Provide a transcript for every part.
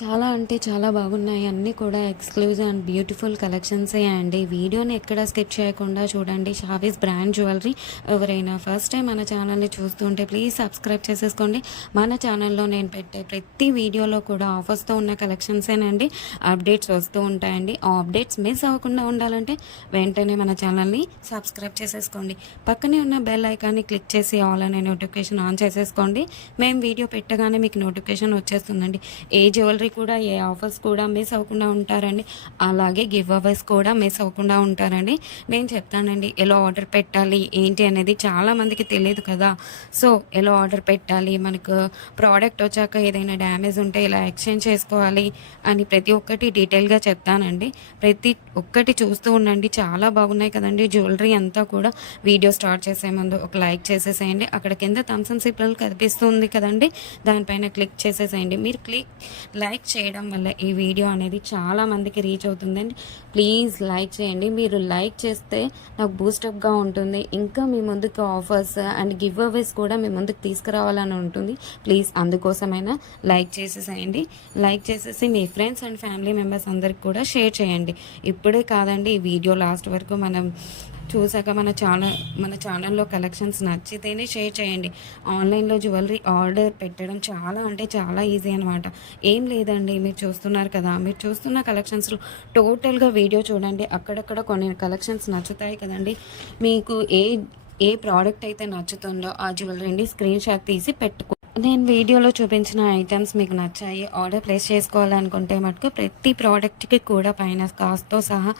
చాలా అంటే చాలా బాగున్నాయి. అన్నీ కూడా ఎక్స్‌క్లూజివ్ అండ్ బ్యూటిఫుల్ కలెక్షన్సే అండి. వీడియోని ఎక్కడ స్కిప్ చేయకుండా చూడండి. Shavis brand jewellery. ఎవరైనా ఫస్ట్ టైం మన ఛానల్‌ని చూస్తుంటే ప్లీజ్ సబ్స్క్రైబ్ చేసేసుకోండి. మన ఛానల్‌లో నేను పెట్టే ప్రతి వీడియోలో కూడా ఆఫర్స్‌తో ఉన్న కలెక్షన్సేనండి అప్డేట్స్ వస్తూ ఉంటాయండి. ఆ అప్డేట్స్ మిస్ అవ్వకుండా ఉండాలంటే వెంటనే మన ఛానల్‌ని సబ్స్క్రైబ్ చేసేసుకోండి. పక్కనే ఉన్న బెల్ ఐకాన్ని క్లిక్ చేసి ఆల్ అనే నోటిఫికేషన్ ఆన్ చేసేసుకోండి. మేము వీడియో పెట్టగానే మీకు నోటిఫికేషన్ వచ్చేస్తుందండి. ఏ జ్యువెలరీ కూడా ఏ ఆఫర్స్ కూడా మిస్ అవ్వకుండా ఉంటారండి. అలాగే గివ్ అవేస్ కూడా మిస్ అవ్వకుండా ఉంటారండి. నేను చెప్తానండి ఎలా ఆర్డర్ పెట్టాలి ఏంటి అనేది చాలామందికి తెలియదు కదా. సో ఎలా ఆర్డర్ పెట్టాలి, మనకు ప్రోడక్ట్ వచ్చాక ఏదైనా డ్యామేజ్ ఉంటే ఎలా ఎక్స్చేంజ్ చేసుకోవాలి అని ప్రతి ఒక్కటి డీటెయిల్గా చెప్తానండి. ప్రతి ఒక్కటి చూస్తూ ఉండండి. చాలా బాగున్నాయి కదండి జ్యువెలరీ అంతా కూడా. వీడియో స్టార్ట్ చేసే ముందు ఒక లైక్ చేసేసేయండి. అక్కడ కింద థమ్స్ అప్ సింబల్ కనిపిస్తుంది కదండి, దానిపైన క్లిక్ చేసేసేయండి. మీరు లైక్ చేయడం వల్ల ఈ వీడియో అనేది చాలా మందికి రీచ్ అవుతుందండి. ప్లీజ్ లైక్ చేయండి. మీరు లైక్ చేస్తే నాకు బూస్టప్గా ఉంటుంది. ఇంకా మీ ముందుకు ఆఫర్స్ అండ్ గివ్ అవేస్ కూడా మీ ముందుకు తీసుకురావాలని ఉంటుంది. ప్లీజ్ అందుకోసమైనా లైక్ చేసేసేయండి. లైక్ చేసేసి మీ ఫ్రెండ్స్ అండ్ ఫ్యామిలీ మెంబర్స్ అందరికి కూడా షేర్ చేయండి. ఇప్పుడే కాదండి, ఈ వీడియో లాస్ట్ వరకు మనం చూసాక మన ఛానల్లో కలెక్షన్స్ నచ్చితేనే షేర్ చేయండి. ఆన్లైన్లో జ్యువెలరీ ఆర్డర్ పెట్టడం చాలా అంటే చాలా ఈజీ అనమాట. ఏం లేదండి, మీరు చూస్తున్నారు కదా, మీరు చూస్తున్న కలెక్షన్స్లో టోటల్గా వీడియో చూడండి. అక్కడక్కడ కొన్ని కలెక్షన్స్ నచ్చుతాయి కదండి. మీకు ఏ ప్రోడక్ట్ అయితే నచ్చుతుందో ఆ జ్యువెలరీని స్క్రీన్ షాట్ తీసి పెట్టుకో. నేను వీడియోలో చూపించిన ఐటమ్స్ మీకు నచ్చాయి, ఆర్డర్ ప్లేస్ చేసుకోవాలనుకుంటే మటుకు ప్రతి ప్రోడక్ట్కి కూడా పైన కాస్ట్తో సహా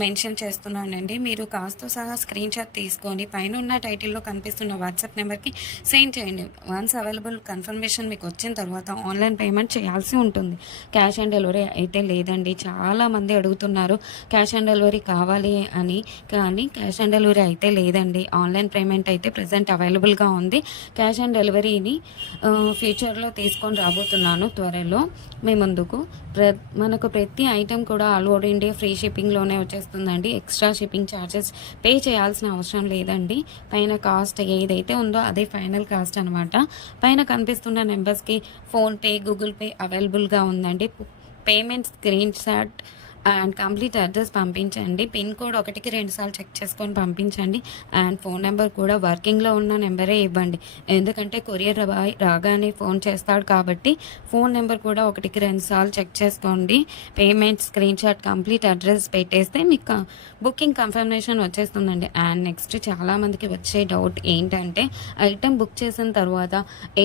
మెన్షన్ చేస్తున్నానండి. మీరు కాస్ట్తో సహా స్క్రీన్ షాట్ తీసుకొని పైన ఉన్న టైటిల్లో కనిపిస్తున్న వాట్సాప్ నెంబర్కి సెండ్ చేయండి. వన్స్ అవైలబుల్ కన్ఫర్మేషన్ మీకు వచ్చిన తర్వాత ఆన్లైన్ పేమెంట్ చేయాల్సి ఉంటుంది. క్యాష్ ఆన్ డెలివరీ అయితే లేదండి. చాలామంది అడుగుతున్నారు క్యాష్ ఆన్ డెలివరీ కావాలి అని, కానీ క్యాష్ ఆన్ డెలివరీ అయితే లేదండి. ఆన్లైన్ పేమెంట్ అయితే ప్రజెంట్ అవైలబుల్గా ఉంది. క్యాష్ ఆన్ డెలివరీని ఫ్యూచర్లో తీసుకొని రాబోతున్నాను త్వరలో మీ ముందుకు. మనకు ప్రతి ఐటెం కూడా ఆల్ ఓవర్ ఇండియా ఫ్రీ షిప్పింగ్లోనే వచ్చేస్తుందండి. ఎక్స్ట్రా షిప్పింగ్ ఛార్జెస్ పే చేయాల్సిన అవసరం లేదండి. పైన కాస్ట్ ఏదైతే ఉందో అదే ఫైనల్ కాస్ట్ అనమాట. పైన కనిపిస్తున్న నెంబర్స్కి ఫోన్పే, గూగుల్ పే అవైలబుల్గా ఉందండి. Payment screen shot and complete address పంపించండి. పిన్ కోడ్ 1కి 2 సార్లు చెక్ చేసుకొని పంపించండి. అండ్ ఫోన్ నెంబర్ కూడా వర్కింగ్లో ఉన్న నెంబరే ఇవ్వండి. ఎందుకంటే కొరియర్ బాయ్ రాగానే ఫోన్ చేస్తాడు కాబట్టి ఫోన్ నెంబర్ కూడా 1కి 2 సార్లు చెక్ చేసుకోండి. Payment screen shot complete address పెట్టేస్తే మీకు బుకింగ్ కన్ఫర్మేషన్ వచ్చేస్తుందండి. అండ్ నెక్స్ట్ చాలామందికి వచ్చే డౌట్ ఏంటంటే ఐటెం బుక్ చేసిన తర్వాత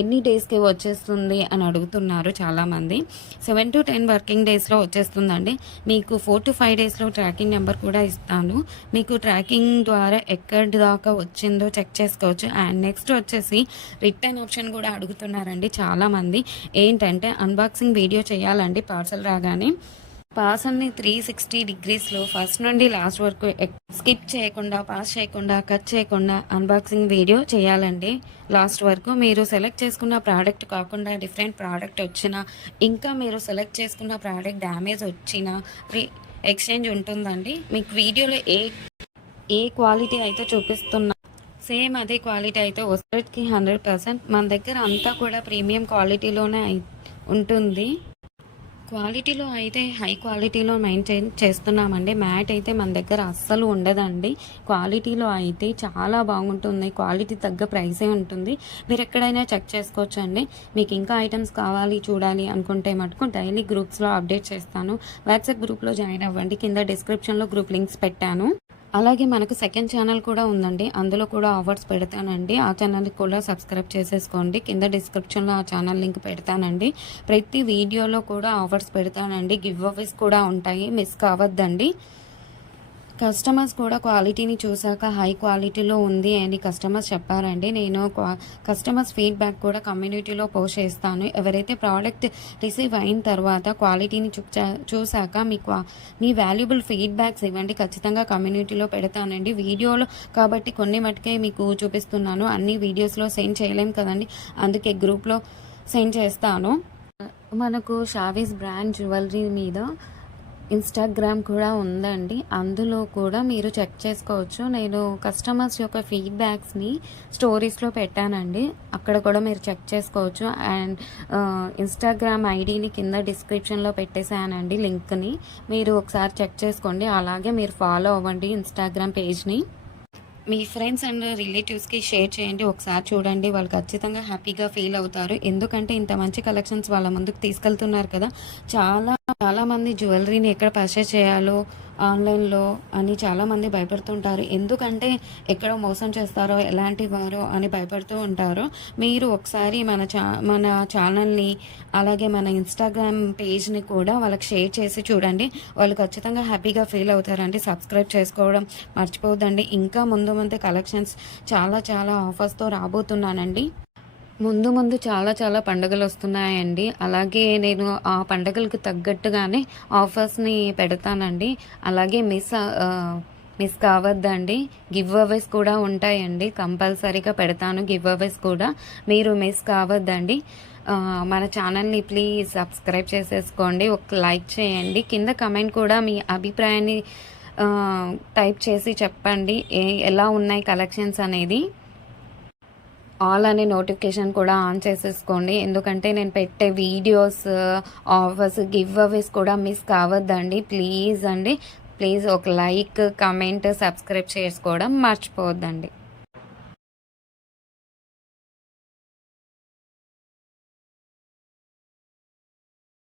ఎన్ని డేస్కి వచ్చేస్తుంది అని అడుగుతున్నారు చాలామంది. 7 to 10 వర్కింగ్ డేస్లో వచ్చేస్తుందండి. మీకు 4 to 5 డేస్లో ట్రాకింగ్ నెంబర్ కూడా ఇస్తాను. మీకు ట్రాకింగ్ ద్వారా ఎక్కడి దాకా వచ్చిందో చెక్ చేసుకోవచ్చు. అండ్ నెక్స్ట్ వచ్చేసి రిటర్న్ ఆప్షన్ కూడా అడుగుతున్నారండి చాలామంది. ఏంటంటే అన్బాక్సింగ్ వీడియో చేయాలండి పార్సల్ రాగానే. పార్సల్ని 360 డిగ్రీస్లో ఫస్ట్ నుండి లాస్ట్ వరకు స్కిప్ చేయకుండా, పాస్ చేయకుండా, కట్ చేయకుండా అన్బాక్సింగ్ వీడియో చేయాలండి లాస్ట్ వరకు. మీరు సెలెక్ట్ చేసుకున్న ప్రోడక్ట్ కాకుండా డిఫరెంట్ ప్రోడక్ట్ వచ్చినా, ఇంకా మీరు సెలెక్ట్ చేసుకున్న ప్రోడక్ట్ డ్యామేజ్ వచ్చినా ఎక్స్చేంజ్ ఉంటుందండి. మీకు వీడియోలో ఏ క్వాలిటీ అయితే చూపిస్తున్నా సేమ్ అదే క్వాలిటీ అయితే వస్తుందికి 100%. మన దగ్గర అంతా కూడా ప్రీమియం క్వాలిటీలోనే ఉంటుంది. క్వాలిటీలో అయితే హై క్వాలిటీలో మెయింటైన్ చేస్తున్నామండి. మ్యాట్ అయితే మన దగ్గర అస్సలు ఉండదండి. క్వాలిటీలో అయితే చాలా బాగుంటుంది. క్వాలిటీ తగ్గ ప్రైసే ఉంటుంది. మీరు ఎక్కడైనా చెక్ చేసుకోవచ్చు అండి. మీకు ఇంకా ఐటమ్స్ కావాలి చూడాలి అనుకుంటే మటుకు డైలీ గ్రూప్స్లో అప్డేట్ చేస్తాను. వాట్సాప్ గ్రూప్లో జాయిన్ అవ్వండి. కింద డిస్క్రిప్షన్లో గ్రూప్ లింక్స్ పెట్టాను. అలాగే మనకు సెకండ్ ఛానల్ కూడా ఉందండి. అందులో కూడా ఆఫర్స్ పెడతానండి. ఆ ఛానల్కి కూడా సబ్స్క్రైబ్ చేసేసుకోండి. కింద డిస్క్రిప్షన్లో ఆ ఛానల్ లింక్ పెడతానండి. ప్రతి వీడియోలో కూడా ఆఫర్స్ పెడతానండి. గివ్ అవేస్ కూడా ఉంటాయి, మిస్ కావద్దండి. కస్టమర్స్ కూడా క్వాలిటీని చూసాక హై క్వాలిటీలో ఉంది అని కస్టమర్స్ చెప్పారండి. నేను కస్టమర్స్ ఫీడ్బ్యాక్ కూడా కమ్యూనిటీలో పోస్ట్ చేస్తాను. ఎవరైతే ప్రోడక్ట్ రిసీవ్ అయిన తర్వాత క్వాలిటీని చూసాక మీ వాల్యుబుల్ ఫీడ్బ్యాక్స్ ఇవ్వండి. ఖచ్చితంగా కమ్యూనిటీలో పెడతానండి. వీడియోలో కాబట్టి కొన్ని మటుకే మీకు చూపిస్తున్నాను. అన్ని వీడియోస్లో సెండ్ చేయలేం కదండి, అందుకే గ్రూప్లో సెండ్ చేస్తాను. మనకు షావీస్ బ్రాండ్ జ్యువెలరీ మీద ఇన్‌స్టాగ్రామ్ కూడా ఉందండి. అందులో కూడా మీరు చెక్ చేసుకోవచ్చు. నేను కస్టమర్స్ యొక్క ఫీడ్‌బ్యాక్స్‌ని స్టోరీస్‌లో పెట్టానండి. అక్కడ కూడా మీరు చెక్ చేసుకోవచ్చు. అండ్ ఇన్‌స్టాగ్రామ్ ఐడీని కింద డిస్క్రిప్షన్‌లో పెట్టేసానండి లింక్‌ని. మీరు ఒకసారి చెక్ చేసుకోండి. అలాగే మీరు ఫాలో అవ్వండి ఇన్‌స్టాగ్రామ్ పేజ్‌ని. మీ ఫ్రెండ్స్ అండ్ రిలేటివ్స్‌కి షేర్ చేయండి. ఒకసారి చూడండి. వాళ్ళు ఖచ్చితంగా హ్యాపీగా ఫీల్ అవుతారు. ఎందుకంటే ఇంత మంచి కలెక్షన్స్ వాళ్ళ ముందుకు తీసుకెళ్తున్నారు కదా! చాలా చాలామంది జ్యువెలరీని ఎక్కడ పర్చేస్ చేయాలో ఆన్‌లైన్‌లో అని చాలామంది భయపడుతుంటారు. ఎందుకంటే ఎక్కడ మోసం చేస్తారో, ఎలాంటి వారో అని భయపడుతూ ఉంటారు. మీరు ఒకసారి మన ఛానల్‌ని అలాగే మన ఇన్‌స్టాగ్రామ్ పేజ్‌ని కూడా వాళ్ళకి షేర్ చేసి చూడండి. వాళ్ళు ఖచ్చితంగా హ్యాపీగా ఫీల్ అవుతారండి. సబ్స్క్రైబ్ చేసుకోవడం మర్చిపోవద్దండి. ఇంకా ముందు ముందు కలెక్షన్స్ చాలా చాలా ఆఫర్స్‌తో రాబోతున్నానండి. ముందు చాలా చాలా పండుగలొస్తున్నాయండి. అలాగే నేను ఆ పండగలకు తగ్గట్టుగానే ఆఫర్స్‌ని పెడతానండి. అలాగే మిస్ కావద్దండి. గివ్ అవేస్ కూడా ఉంటాయండి. కంపల్సరీగా పెడతాను గివ్ అవేస్ కూడా. మీరు మిస్ కావద్దండి. మన ఛానల్‌ని ప్లీజ్ సబ్స్క్రైబ్ చేసేసుకోండి. ఒక లైక్ చేయండి. కింద కమెంట్ కూడా మీ అభిప్రాయాన్ని టైప్ చేసి చెప్పండి. ఎలా ఉన్నాయి కలెక్షన్స్ అనేది. ఆల్ అనే నోటిఫికేషన్ కూడా ఆన్ చేసేసుకోండి. ఎందుకంటే నేను పెట్టే వీడియోస్, ఆఫర్స్, గివ్ అవేస్ కూడా మిస్ కావద్దండి. ప్లీజ్ అండి. ప్లీజ్ ఒక లైక్, కమెంట్, సబ్స్క్రైబ్ చేసుకోవడం మర్చిపోవద్దండి.